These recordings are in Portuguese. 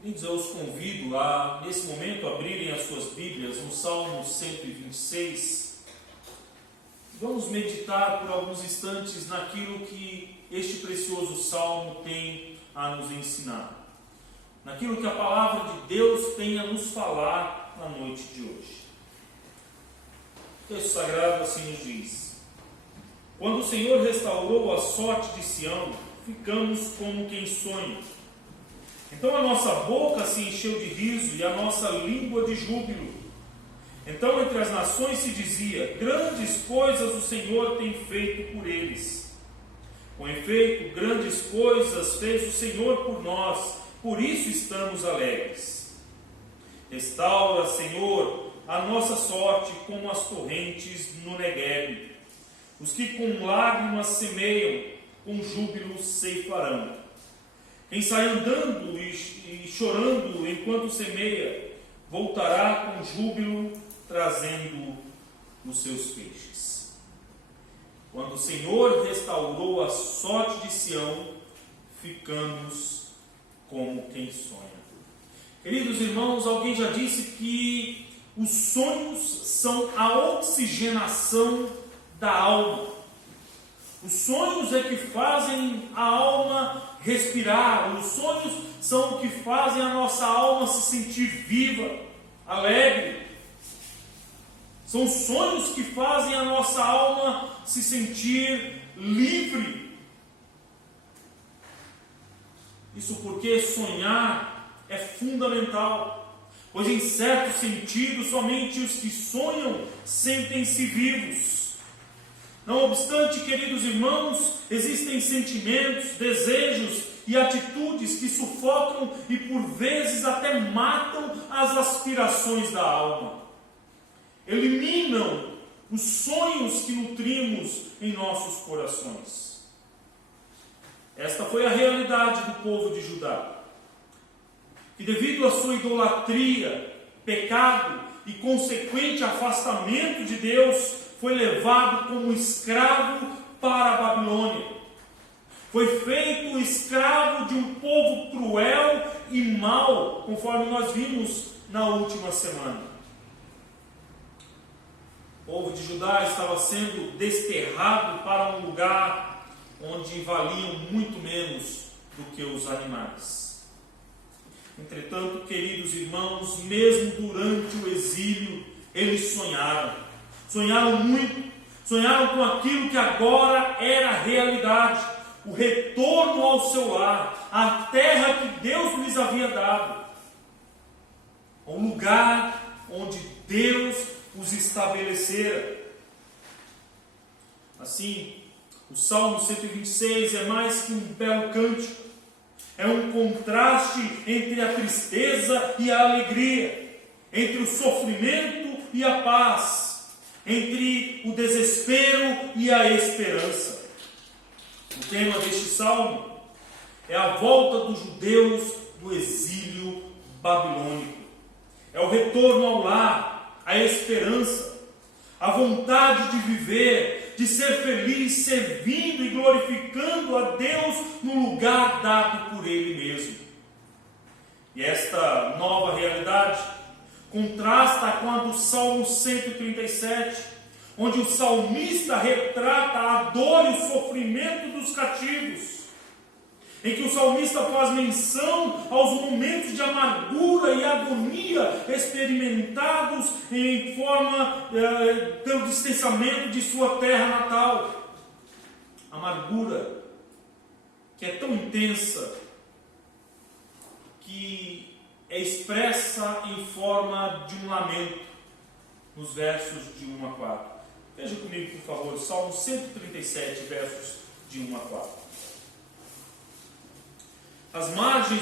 Queridos, eu os convido a, nesse momento, abrirem as suas Bíblias no Salmo 126. Vamos meditar por alguns instantes naquilo que este precioso Salmo tem a nos ensinar. Naquilo que a palavra de Deus tem a nos falar na noite de hoje. O texto sagrado assim nos diz: quando o Senhor restaurou a sorte de Sião, ficamos como quem sonha. Então a nossa boca se encheu de riso e a nossa língua de júbilo. Então entre as nações se dizia: grandes coisas o Senhor tem feito por eles. Com efeito, grandes coisas fez o Senhor por nós, por isso estamos alegres. Restaura, Senhor, a nossa sorte como as torrentes no Neguebe. Os que com lágrimas semeiam, com júbilo ceifarão. Quem sai andando e chorando enquanto semeia, voltará com júbilo, trazendo os seus feixes. Quando o Senhor restaurou a sorte de Sião, ficamos como quem sonha. Queridos irmãos, alguém já disse que os sonhos são a oxigenação da alma. Os sonhos é que fazem a alma respirar. Os sonhos são o que fazem a nossa alma se sentir viva, alegre. São os sonhos que fazem a nossa alma se sentir livre. Isso porque sonhar é fundamental, pois em certo sentido somente os que sonham sentem-se vivos. Não obstante, queridos irmãos, existem sentimentos, desejos e atitudes que sufocam e por vezes até matam as aspirações da alma. Eliminam os sonhos que nutrimos em nossos corações. Esta foi a realidade do povo de Judá, que devido à sua idolatria, pecado e consequente afastamento de Deus, foi levado como escravo para a Babilônia. Foi feito escravo de um povo cruel e mau, conforme nós vimos na última semana. O povo de Judá estava sendo desterrado para um lugar onde valiam muito menos do que os animais. Entretanto, queridos irmãos, mesmo durante o exílio, eles sonharam. Sonharam muito, sonharam com aquilo que agora era realidade, o retorno ao seu lar, a terra que Deus lhes havia dado, o lugar onde Deus os estabelecera. Assim, o Salmo 126 é mais que um belo cântico, é um contraste entre a tristeza e a alegria, entre o sofrimento e a paz, entre o desespero e a esperança. O tema deste salmo é a volta dos judeus do exílio babilônico. É o retorno ao lar, a esperança, a vontade de viver, de ser feliz, servindo e glorificando a Deus no lugar dado por Ele mesmo. E esta nova realidade contrasta com a do Salmo 137, onde o salmista retrata a dor e o sofrimento dos cativos, em que o salmista faz menção aos momentos de amargura e agonia experimentados em forma pelo distanciamento de sua terra natal. Amargura que é tão intensa que é expressa em forma de um lamento, nos versos de 1 a 4. Veja comigo, por favor, Salmo 137, versos de 1 a 4. Às margens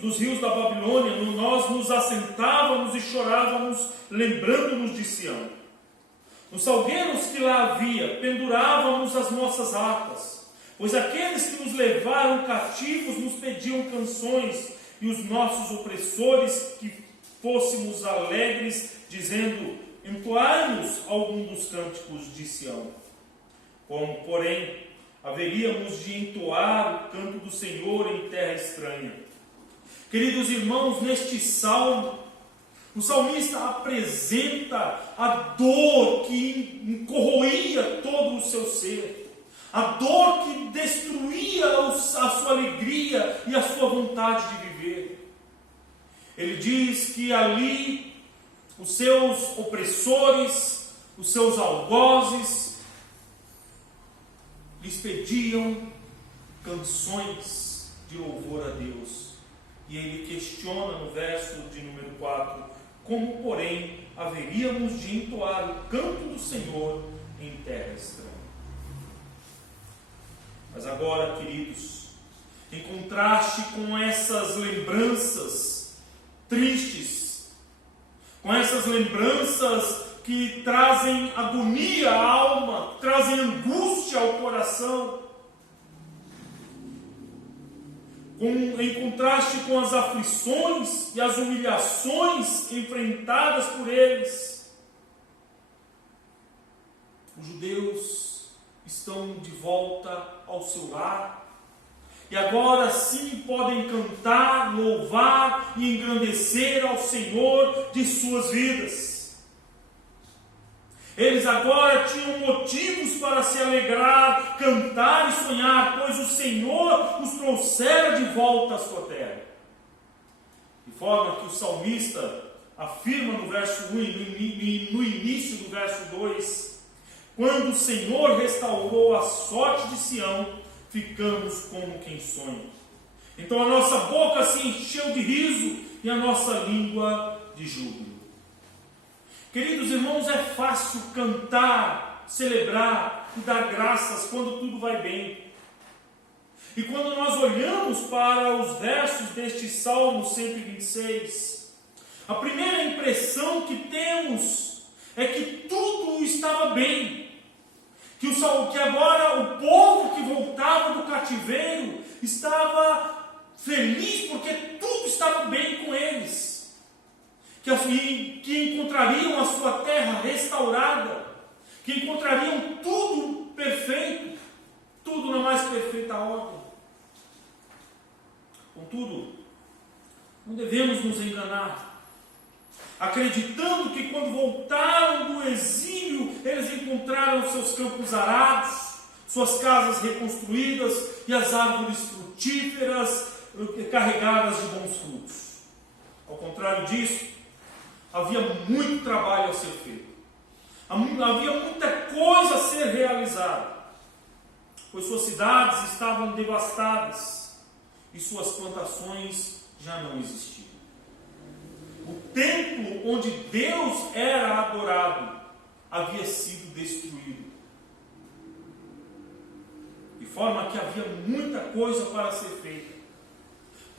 dos rios da Babilônia, nós nos assentávamos e chorávamos, lembrando-nos de Sião. Nos salgueiros que lá havia, pendurávamos as nossas harpas, pois aqueles que nos levaram cativos nos pediam canções, e os nossos opressores que fôssemos alegres, dizendo: entoai-nos algum dos cânticos de Sião. Como, porém, haveríamos de entoar o canto do Senhor em terra estranha? Queridos irmãos, neste salmo, o salmista apresenta a dor que corroía todo o seu ser, a dor que destruía a sua alegria e a sua vontade de viver. Ele diz que ali os seus opressores, os seus algozes, lhes pediam canções de louvor a Deus. E ele questiona no verso de número 4, como porém haveríamos de entoar o canto do Senhor em terra estranha. Mas agora, queridos, em contraste com essas lembranças tristes, com essas lembranças que trazem agonia à alma, que trazem angústia ao coração, em contraste com as aflições e as humilhações enfrentadas por eles, os judeus estão de volta ao seu lar, e agora sim podem cantar, louvar e engrandecer ao Senhor de suas vidas. Eles agora tinham motivos para se alegrar, cantar e sonhar, pois o Senhor os trouxera de volta à sua terra. De forma que o salmista afirma no verso 1 e no início do verso 2, quando o Senhor restaurou a sorte de Sião, ficamos como quem sonha. Então a nossa boca se encheu de riso e a nossa língua de júbilo. Queridos irmãos, é fácil cantar, celebrar e dar graças quando tudo vai bem. E quando nós olhamos para os versos deste Salmo 126, a primeira impressão que temos é que tudo estava bem. Que agora o povo que voltava do cativeiro estava feliz porque tudo estava bem com eles. Que encontrariam a sua terra restaurada, que encontrariam tudo perfeito, tudo na mais perfeita ordem. Contudo, não devemos nos enganar, acreditando que quando voltaram do exílio, eles encontraram seus campos arados, suas casas reconstruídas e as árvores frutíferas carregadas de bons frutos. Ao contrário disso, havia muito trabalho a ser feito. Havia muita coisa a ser realizada, pois suas cidades estavam devastadas e suas plantações já não existiam. O templo onde Deus era adorado havia sido destruído, de forma que havia muita coisa para ser feita.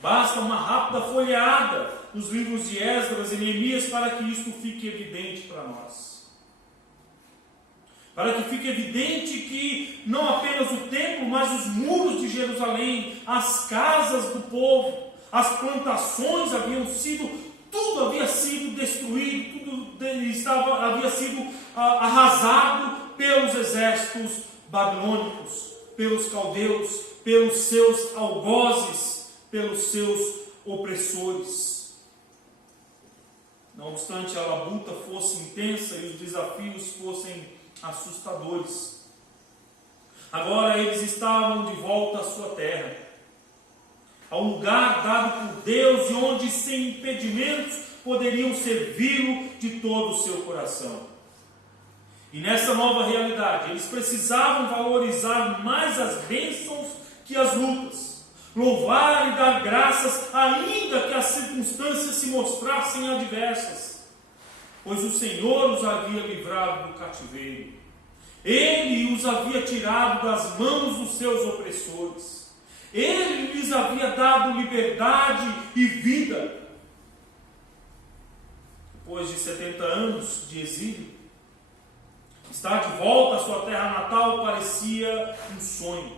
Basta uma rápida folheada nos livros de Esdras e Neemias para que isto fique evidente para nós. Para que fique evidente que não apenas o templo, mas os muros de Jerusalém, as casas do povo, as plantações tudo havia sido destruído, tudo havia sido arrasado pelos exércitos babilônicos, pelos caldeus, pelos seus algozes, pelos seus opressores. Não obstante a labuta fosse intensa e os desafios fossem assustadores, agora eles estavam de volta à sua terra, ao lugar dado por Deus e onde sem impedimentos poderiam servi-lo de todo o seu coração. E nessa nova realidade eles precisavam valorizar mais as bênçãos que as lutas, louvar e dar graças ainda que as circunstâncias se mostrassem adversas, pois o Senhor os havia livrado do cativeiro, Ele os havia tirado das mãos dos seus opressores, Ele lhes havia dado liberdade e vida. Depois de 70 anos de exílio, estar de volta à sua terra natal parecia um sonho,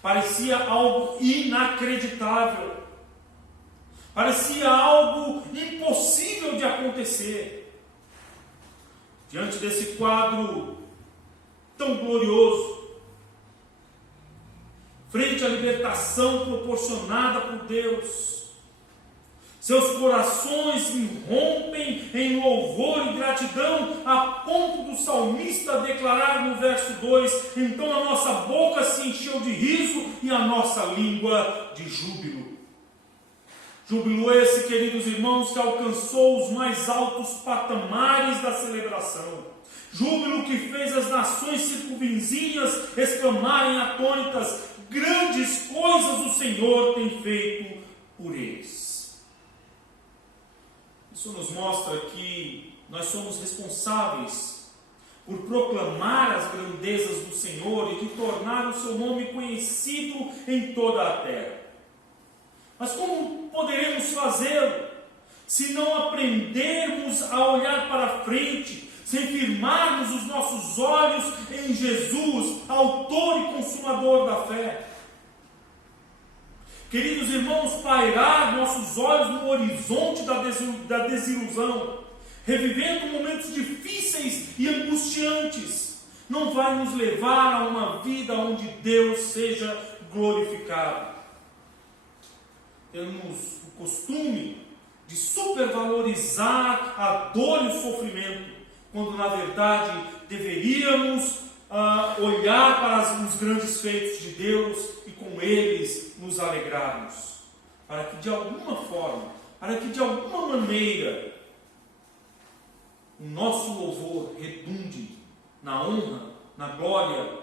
parecia algo inacreditável, parecia algo impossível de acontecer. Diante desse quadro tão glorioso, frente à libertação proporcionada por Deus, Seus corações irrompem em louvor e gratidão, a ponto do salmista declarar no verso 2: então a nossa boca se encheu de riso e a nossa língua de júbilo. Júbilo esse, queridos irmãos, que alcançou os mais altos patamares da celebração. Júbilo que fez as nações circunvizinhas exclamarem atônitas: grandes coisas o Senhor tem feito por eles. Isso nos mostra que nós somos responsáveis por proclamar as grandezas do Senhor e de tornar o seu nome conhecido em toda a terra. Mas como poderemos fazê-lo se não aprendermos a olhar para frente, sem firmarmos os nossos olhos em Jesus, autor e consumador da fé? Queridos irmãos, pairar nossos olhos no horizonte da desilusão, revivendo momentos difíceis e angustiantes, não vai nos levar a uma vida onde Deus seja glorificado. Temos o costume de supervalorizar a dor e o sofrimento, quando na verdade deveríamos olhar para os grandes feitos de Deus e com eles nos alegrarmos, para que de alguma forma, para que de alguma maneira o nosso louvor redunde na honra, na glória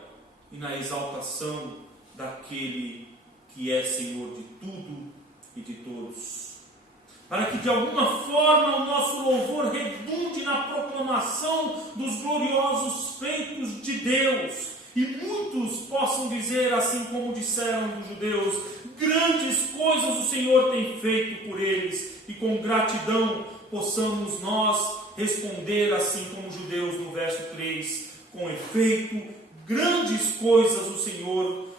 e na exaltação daquele que é Senhor de tudo e de todos. Para que de alguma forma o nosso louvor redunde na proclamação dos gloriosos feitos de Deus, e muitos possam dizer, assim como disseram os judeus: grandes coisas o Senhor tem feito por eles, e com gratidão possamos nós responder assim como os judeus no verso 3: com efeito, grandes coisas o Senhor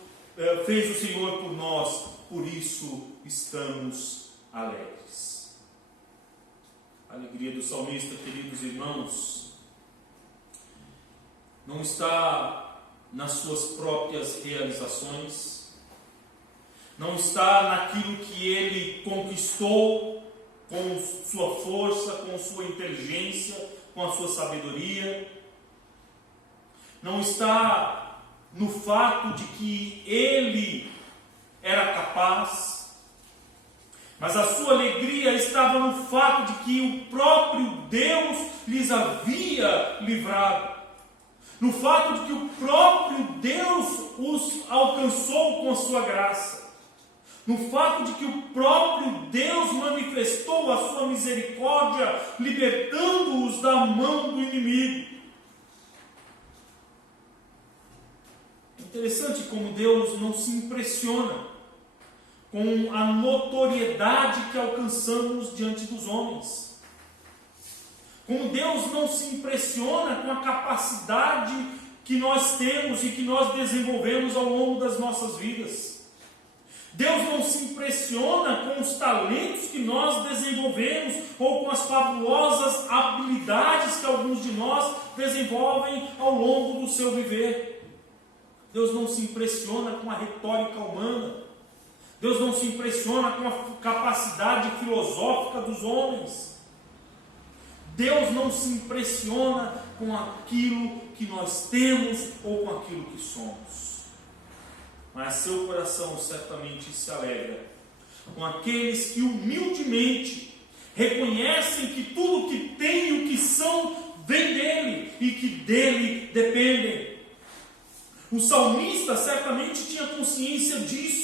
fez o Senhor por nós, por isso estamos alegres. A alegria do salmista, queridos irmãos, não está nas suas próprias realizações, não está naquilo que ele conquistou com sua força, com sua inteligência, com a sua sabedoria, não está no fato de que ele era capaz, mas a sua alegria estava no fato de que o próprio Deus lhes havia livrado, no fato de que o próprio Deus os alcançou com a sua graça, no fato de que o próprio Deus manifestou a sua misericórdia, libertando-os da mão do inimigo. É interessante como Deus não se impressiona com a notoriedade que alcançamos diante dos homens. Como Deus não se impressiona com a capacidade que nós temos e que nós desenvolvemos ao longo das nossas vidas. Deus não se impressiona com os talentos que nós desenvolvemos ou com as fabulosas habilidades que alguns de nós desenvolvem ao longo do seu viver. Deus não se impressiona com a retórica humana. Deus não se impressiona com a capacidade filosófica dos homens. Deus não se impressiona com aquilo que nós temos ou com aquilo que somos. Mas seu coração certamente se alegra com aqueles que humildemente reconhecem que tudo o que têm e o que são vem dele e que dele dependem. O salmista certamente tinha consciência disso.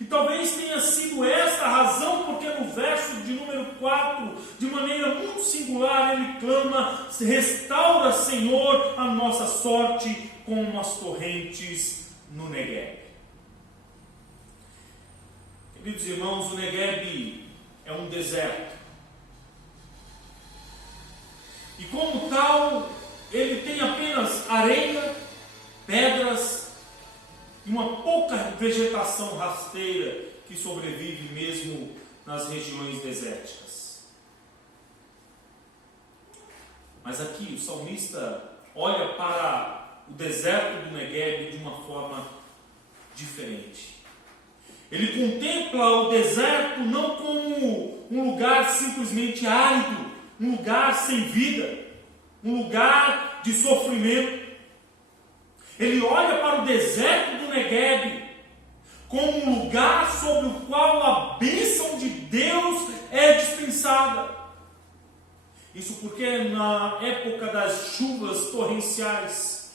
E talvez tenha sido essa a razão porque no verso de número 4, de maneira muito singular, ele clama: restaura, Senhor, a nossa sorte como as torrentes no Negueb. Queridos irmãos, o Negueb é um deserto. E como tal, ele tem apenas areia, pedras e uma pouca vegetação rasteira que sobrevive mesmo nas regiões desérticas. Mas aqui o salmista olha para o deserto do Negueb de uma forma diferente. Ele contempla o deserto não como um lugar simplesmente árido, um lugar sem vida, um lugar de sofrimento. Ele olha para o deserto do Negueb como um lugar sobre o qual a bênção de Deus é dispensada. Isso porque na época das chuvas torrenciais,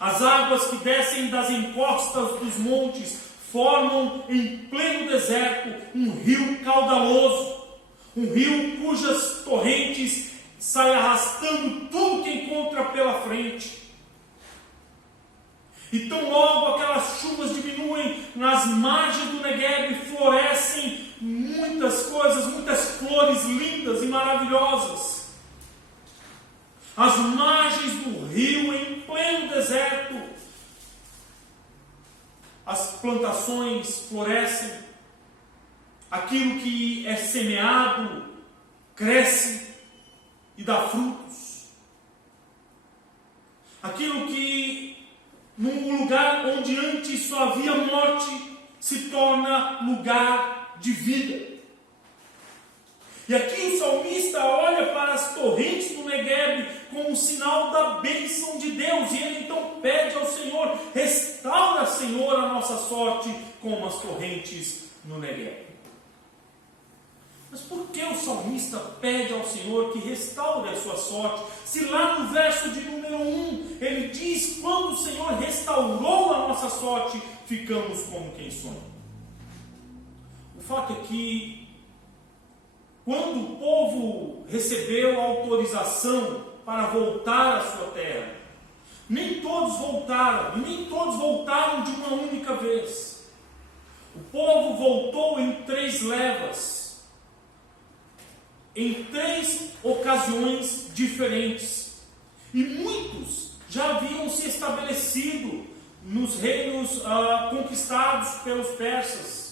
as águas que descem das encostas dos montes formam em pleno deserto um rio caudaloso, um rio cujas torrentes saem arrastando tudo que encontra pela frente. Então logo aquelas chuvas diminuem, nas margens do Negueb florescem muitas coisas, muitas flores lindas e maravilhosas. As margens do rio em pleno deserto, as plantações florescem, aquilo que é semeado cresce e dá frutos. Aquilo que num lugar onde antes só havia morte se torna lugar de vida. E aqui o salmista olha para as torrentes do Negueb como um sinal da bênção de Deus. E ele então pede ao Senhor: restaura, Senhor, a nossa sorte como as torrentes no Negueb. Mas por que o salmista pede ao Senhor que restaure a sua sorte? Se lá no verso de número 1 ele diz: quando o Senhor restaurou a nossa sorte, ficamos como quem sonha. O fato é que quando o povo recebeu a autorização para voltar à sua terra, nem todos voltaram, e nem todos voltaram de uma única vez. O povo voltou em 3 levas, em 3 ocasiões diferentes. E muitos já haviam se estabelecido nos reinos conquistados pelos persas.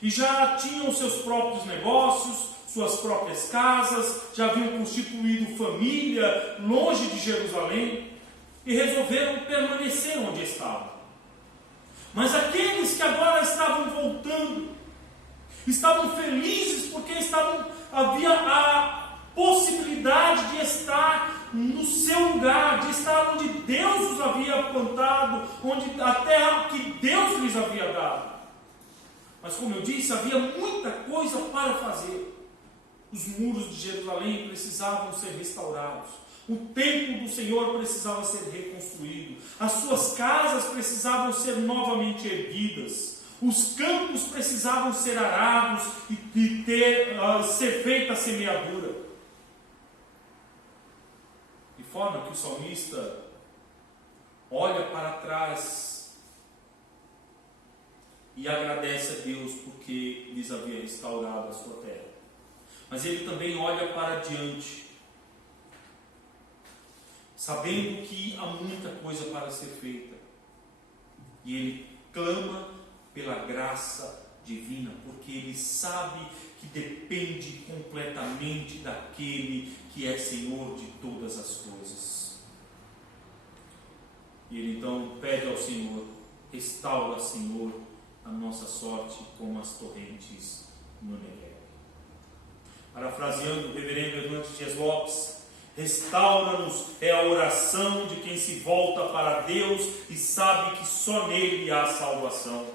E já tinham seus próprios negócios, suas próprias casas, já haviam constituído família longe de Jerusalém e resolveram permanecer onde estavam. Mas aqueles que agora estavam voltando, estavam felizes porque havia a possibilidade de estar no seu lugar, de estar onde Deus os havia plantado, onde a terra que Deus lhes havia dado. Mas como eu disse, havia muita coisa para fazer. Os muros de Jerusalém precisavam ser restaurados. O templo do Senhor precisava ser reconstruído. As suas casas precisavam ser novamente erguidas. Os campos precisavam ser arados e ser feita a semeadura. De forma que o salmista olha para trás e agradece a Deus porque lhes havia restaurado a sua terra. Mas ele também olha para diante, sabendo que há muita coisa para ser feita. E ele clama pela graça divina, porque ele sabe que depende completamente daquele que é Senhor de todas as coisas. E ele então pede ao Senhor: restaura, Senhor, a nossa sorte como as torrentes no Negueb. Parafraseando o reverendo Hernandes Dias Lopes, restaura-nos é a oração de quem se volta para Deus e sabe que só nele há salvação.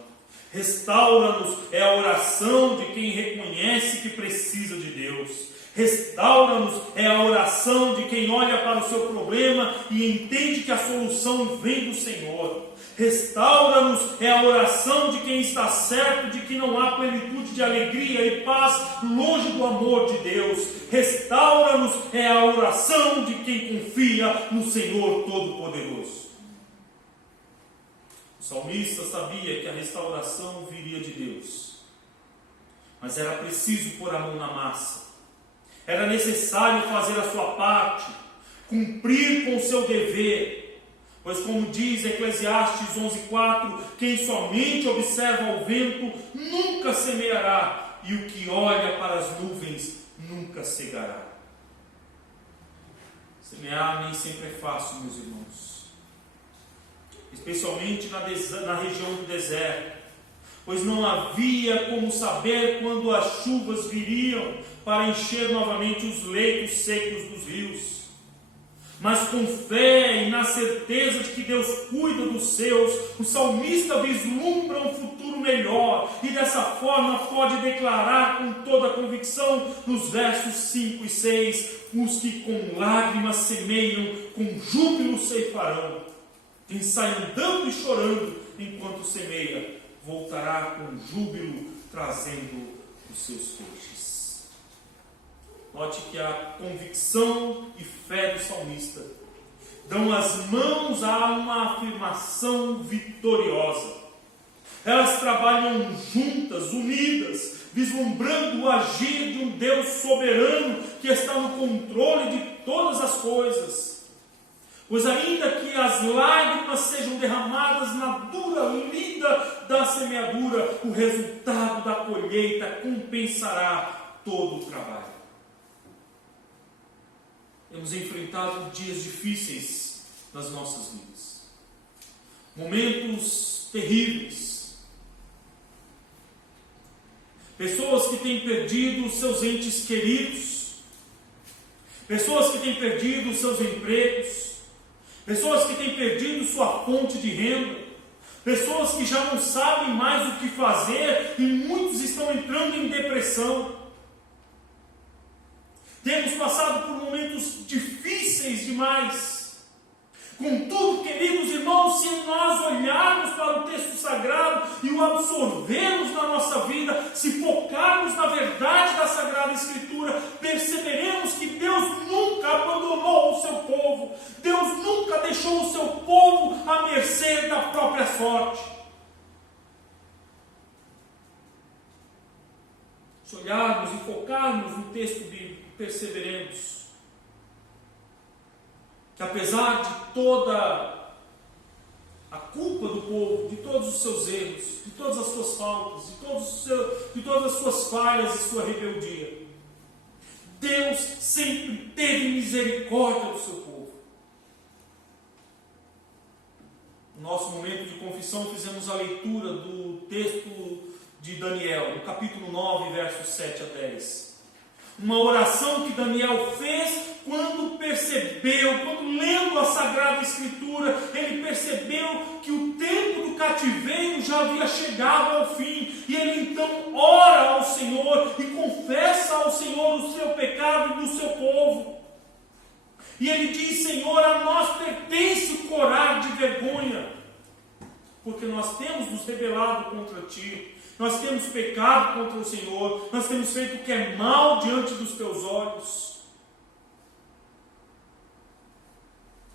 Restaura-nos é a oração de quem reconhece que precisa de Deus. Restaura-nos é a oração de quem olha para o seu problema e entende que a solução vem do Senhor. Restaura-nos é a oração de quem está certo de que não há plenitude de alegria e paz longe do amor de Deus. Restaura-nos é a oração de quem confia no Senhor Todo-Poderoso. O salmista sabia que a restauração viria de Deus, mas era preciso pôr a mão na massa. Era necessário fazer a sua parte, cumprir com o seu dever. Pois como diz Eclesiastes 11:4, quem somente observa o vento nunca semeará, e o que olha para as nuvens nunca cegará. Semear nem sempre é fácil, meus irmãos. Especialmente na região do deserto. pois não havia como saber quando as chuvas viriam para encher novamente os leitos secos dos rios. Mas com fé e na certeza de que Deus cuida dos seus, o salmista vislumbra um futuro melhor e dessa forma pode declarar com toda a convicção nos versos 5 e 6: os que com lágrimas semeiam, com júbilo ceifarão. Quem sai andando e chorando enquanto semeia, voltará com júbilo trazendo os seus feixes. Note que a convicção e fé do salmista dão as mãos a uma afirmação vitoriosa. Elas trabalham juntas, unidas, vislumbrando o agir de um Deus soberano que está no controle de todas as coisas. Pois ainda que as lágrimas sejam derramadas na dura lida da semeadura, o resultado da colheita compensará todo o trabalho. Temos enfrentado dias difíceis nas nossas vidas, momentos terríveis, pessoas que têm perdido seus entes queridos, pessoas que têm perdido seus empregos, pessoas que têm perdido sua fonte de renda, pessoas que já não sabem mais o que fazer e muitos estão entrando em depressão. Temos passado por momentos difíceis demais. Contudo, queridos irmãos, se nós olharmos para o texto sagrado e o absorvermos na nossa vida, se focarmos na verdade da Sagrada Escritura, perceberemos que Deus nunca abandonou o seu povo. Deus nunca deixou o seu povo à mercê da própria sorte. Se olharmos e focarmos no texto bíblico, perceberemos que apesar de toda a culpa do povo, de todos os seus erros, de todas as suas faltas, de todas as suas falhas e sua rebeldia, Deus sempre teve misericórdia do seu povo. No nosso momento de confissão fizemos a leitura do texto de Daniel, no capítulo 9, versos 7 a 10. Uma oração que Daniel fez quando lendo a Sagrada Escritura, ele percebeu que o tempo do cativeiro já havia chegado ao fim, e ele então ora ao Senhor e confessa ao Senhor o seu pecado e do seu povo. E ele diz: Senhor, a nós pertence o corar de vergonha, porque nós temos nos rebelado contra Ti. Nós temos pecado contra o Senhor, nós temos feito o que é mal diante dos Teus olhos.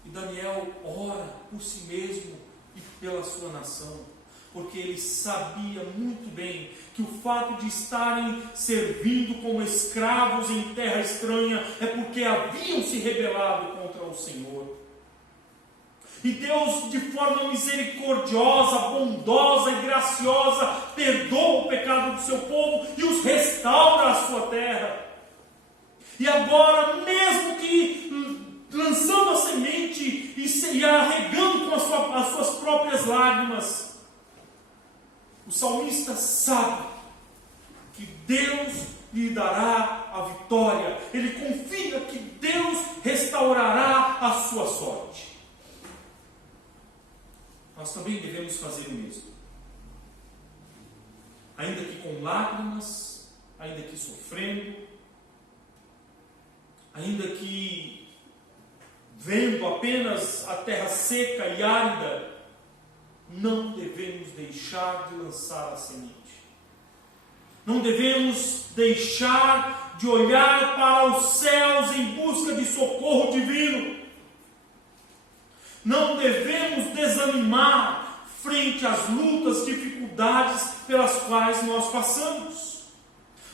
E Daniel ora por si mesmo e pela sua nação, porque ele sabia muito bem que o fato de estarem servindo como escravos em terra estranha é porque haviam se rebelado contra o Senhor. E Deus, de forma misericordiosa, bondosa e graciosa, perdoa o pecado do seu povo e os restaura à sua terra. E agora, mesmo que lançando a semente e arregando com as suas próprias lágrimas, o salmista sabe que Deus lhe dará a vitória. Ele confia que Deus restaurará a sua sorte. Nós também devemos fazer o mesmo. Ainda que com lágrimas, ainda que sofrendo, ainda que vendo apenas a terra seca e árida, não devemos deixar de lançar a semente. Não devemos deixar de olhar para os céus em busca de socorro divino. Não devemos desanimar frente às lutas, dificuldades pelas quais nós passamos.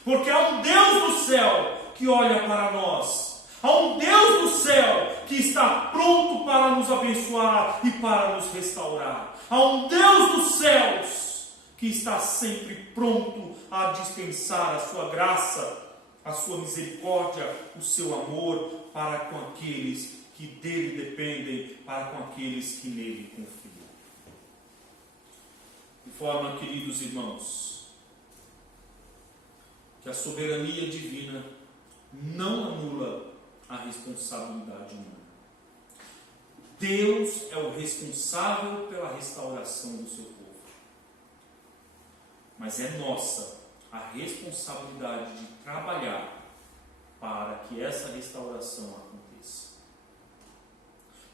Porque há um Deus do céu que olha para nós. Há um Deus do céu que está pronto para nos abençoar e para nos restaurar. Há um Deus dos céus que está sempre pronto a dispensar a sua graça, a sua misericórdia, o seu amor para com aqueles que dele dependem, para com aqueles que nele confiam. E forma, queridos irmãos, que a soberania divina não anula a responsabilidade humana. Deus é o responsável pela restauração do seu povo. Mas é nossa a responsabilidade de trabalhar para que essa restauração aconteça.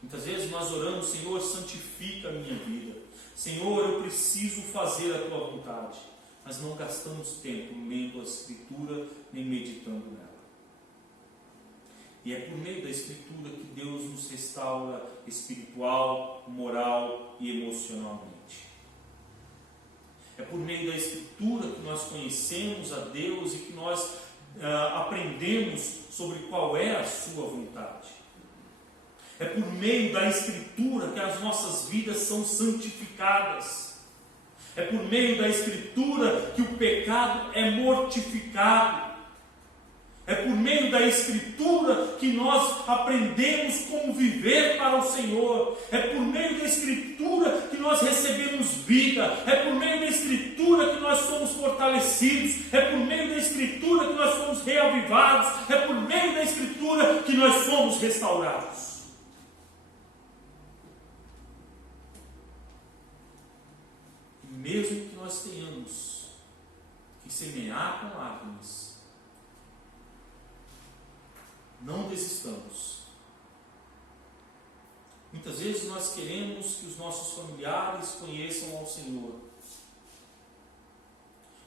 Muitas vezes nós oramos: Senhor, santifica a minha vida. Senhor, eu preciso fazer a tua vontade. Mas não gastamos tempo lendo a Escritura nem meditando nela. E é por meio da Escritura que Deus nos restaura espiritual, moral e emocionalmente. É por meio da Escritura que nós conhecemos a Deus e que nós aprendemos sobre qual é a sua vontade. É por meio da Escritura que as nossas vidas são santificadas. É por meio da Escritura que o pecado é mortificado. É por meio da Escritura que nós aprendemos como viver para o Senhor. É por meio da Escritura que nós recebemos vida. É por meio da Escritura que nós somos fortalecidos. É por meio da Escritura que nós somos reavivados. É por meio da Escritura que nós somos restaurados. E mesmo que nós tenhamos que semear com lágrimas, não desistamos. Muitas vezes nós queremos que os nossos familiares conheçam ao Senhor.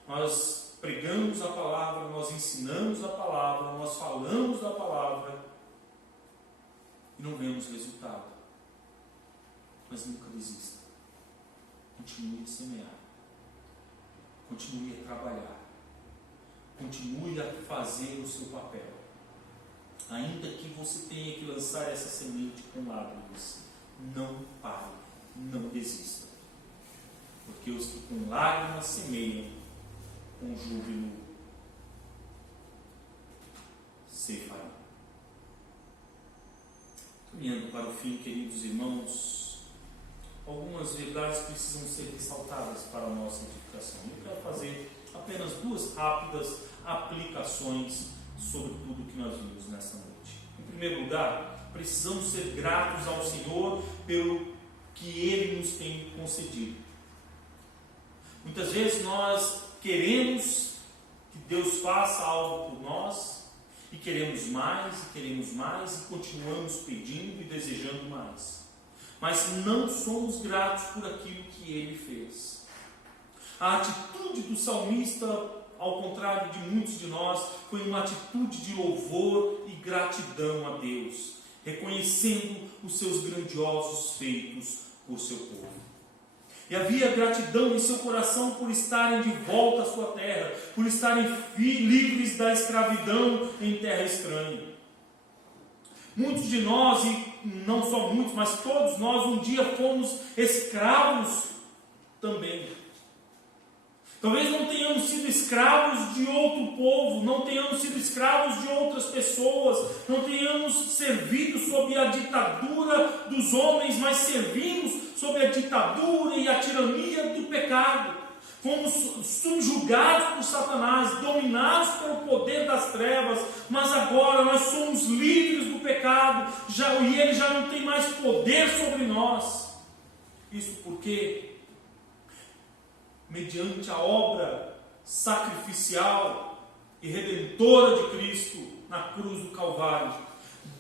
Nós pregamos a palavra, nós ensinamos a palavra, nós falamos da palavra e não vemos resultado. Mas nunca desista. Continue a semear. Continue a trabalhar. Continue a fazer o seu papel. Ainda que você tenha que lançar essa semente com lágrimas, não pare, não desista. Porque os que com lágrimas semeiam, com júbilo ceifarão. Caminhando para o fim, queridos irmãos, algumas verdades precisam ser ressaltadas para a nossa edificação. Eu quero fazer apenas 2 rápidas aplicações sobre tudo que nós vimos nessa noite. Em primeiro lugar, precisamos ser gratos ao Senhor pelo que Ele nos tem concedido. Muitas vezes nós queremos que Deus faça algo por nós, e queremos mais, e continuamos pedindo e desejando mais. Mas não somos gratos por aquilo que Ele fez. A atitude do salmista, ao contrário de muitos de nós, foi uma atitude de louvor e gratidão a Deus, reconhecendo os seus grandiosos feitos por seu povo. E havia gratidão em seu coração por estarem de volta à sua terra, por estarem livres da escravidão em terra estranha. Muitos de nós, e não só muitos, mas todos nós, um dia fomos escravos também. Talvez não tenhamos sido escravos de outro povo, não tenhamos sido escravos de outras pessoas, não tenhamos servido sob a ditadura dos homens, mas servimos sob a ditadura e a tirania do pecado. Fomos subjugados por Satanás, dominados pelo poder das trevas, mas agora nós somos livres do pecado, e ele já não tem mais poder sobre nós. Isso porque, mediante a obra sacrificial e redentora de Cristo na cruz do Calvário,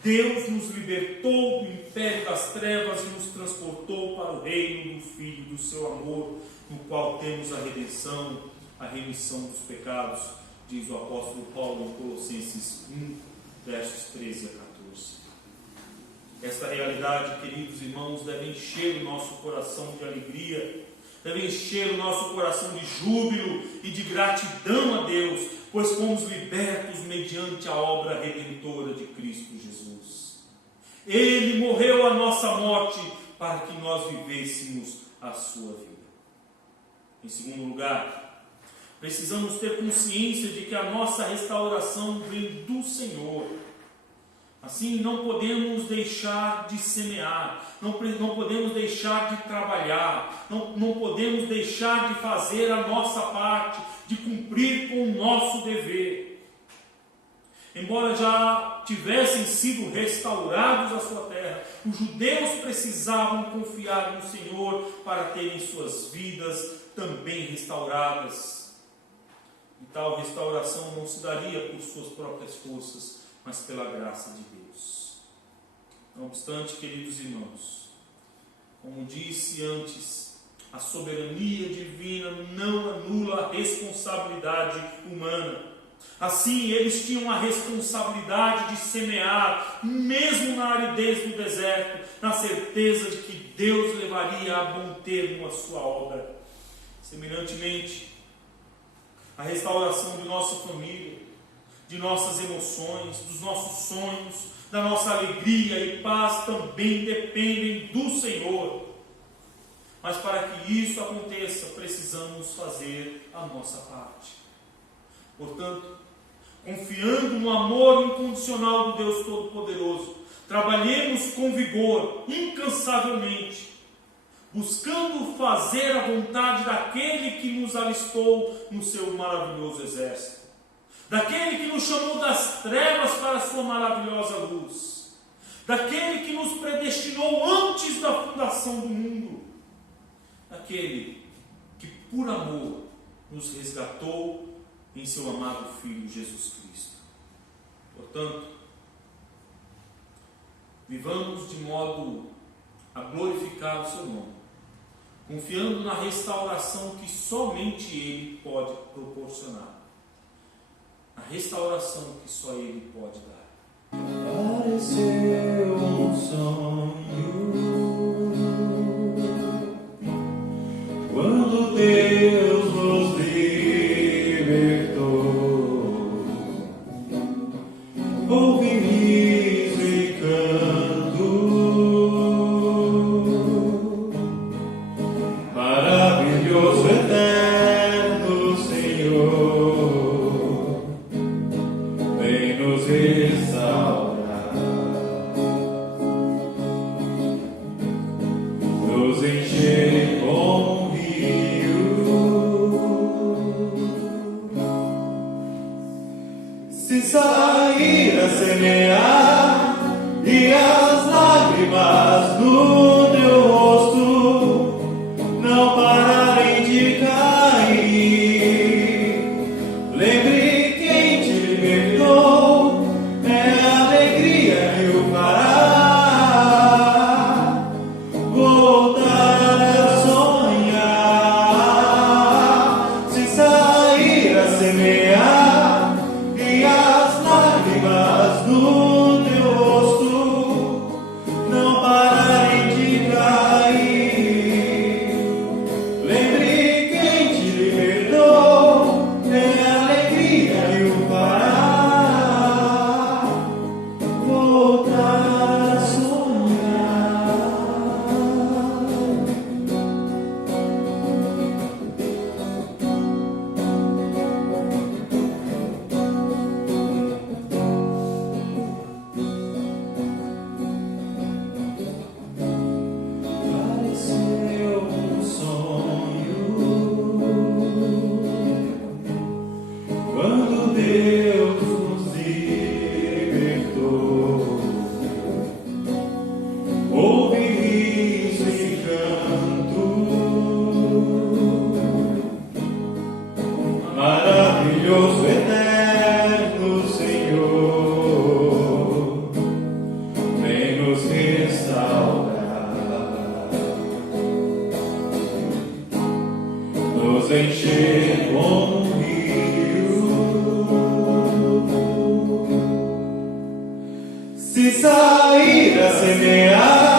Deus nos libertou do império das trevas e nos transportou para o reino do Filho do seu amor, no qual temos a redenção, a remissão dos pecados, diz o apóstolo Paulo em Colossenses 1, versos 13 a 14. Esta realidade, queridos irmãos, deve encher o nosso coração de alegria, deve encher o nosso coração de júbilo e de gratidão a Deus, pois fomos libertos mediante a obra redentora de Cristo Jesus. Ele morreu a nossa morte para que nós vivêssemos a sua vida. Em segundo lugar, precisamos ter consciência de que a nossa restauração vem do Senhor. A Assim, não podemos deixar de semear, não podemos deixar de trabalhar, não podemos deixar de fazer a nossa parte, de cumprir com o nosso dever. Embora já tivessem sido restaurados a sua terra, os judeus precisavam confiar no Senhor para terem suas vidas também restauradas. E tal restauração não se daria por suas próprias forças, mas pela graça de Deus. Não obstante, queridos irmãos, como disse antes, a soberania divina não anula a responsabilidade humana. Assim, eles tinham a responsabilidade de semear, mesmo na aridez do deserto, na certeza de que Deus levaria a bom termo a sua obra. Semelhantemente, a restauração de nossa família, de nossas emoções, dos nossos sonhos, da nossa alegria e paz também dependem do Senhor. Mas para que isso aconteça, precisamos fazer a nossa parte. Portanto, confiando no amor incondicional do Deus Todo-Poderoso, trabalhemos com vigor, incansavelmente, buscando fazer a vontade daquele que nos alistou no seu maravilhoso exército. Daquele que nos chamou das trevas para a sua maravilhosa luz, daquele que nos predestinou antes da fundação do mundo, daquele que por amor nos resgatou em seu amado Filho Jesus Cristo. Portanto, vivamos de modo a glorificar o seu nome, confiando na restauração que somente Ele pode proporcionar. A restauração que só Ele pode dar. Pareceu um sonho quando Deus nos libertou. Ouvi riso e canto, maravilhoso eterno Senhor, vem nos restaurar, nos encher com rio. Se sair a semear e as lágrimas no teu rosto não pararem de cair, lembre quem te libertou, é a alegria que o fará voltar a sonhar. Se sair a semear e as lágrimas no teu rosto não pararem de cair, lembre quem te libertou, é a alegria que o fará voltar a sonhar. Pareceu um sonho quando Deus nos libertou. Ouvi riso e canto, maravilhoso eterno Senhor, vem nos restaurar, nos encher com rio. Se sair a semear